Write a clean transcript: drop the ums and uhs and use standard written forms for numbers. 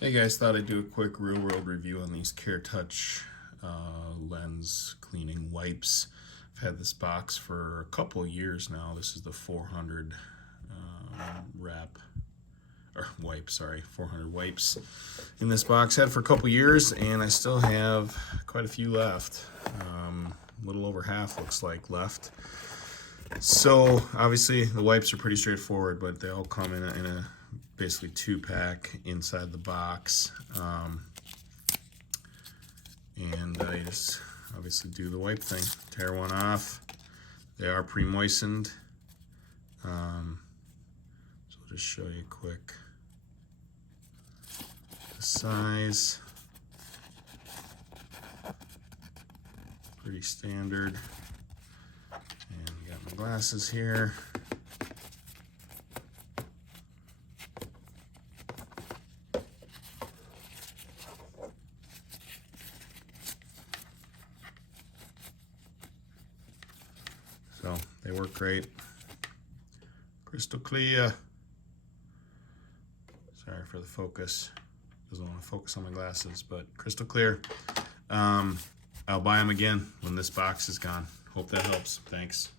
Hey guys, thought I'd do a quick real world review on these Care Touch lens cleaning wipes. I've had this box for a couple of years now. This is the 400 wrap, or wipe, sorry, 400 wipes in this box. Had it for a couple of years and I still have quite a few left. A little over half looks like left. So obviously the wipes are pretty straightforward, but they all come in a basically 2-pack inside the box. And I just obviously do the wipe thing, tear one off. They are pre-moistened. So I'll just show you quick the size. Pretty standard. And got my glasses here. So they work great. Crystal clear. Sorry for the focus. Doesn't want to focus on my glasses, but crystal clear. I'll buy them again when this box is gone. Hope that helps. Thanks.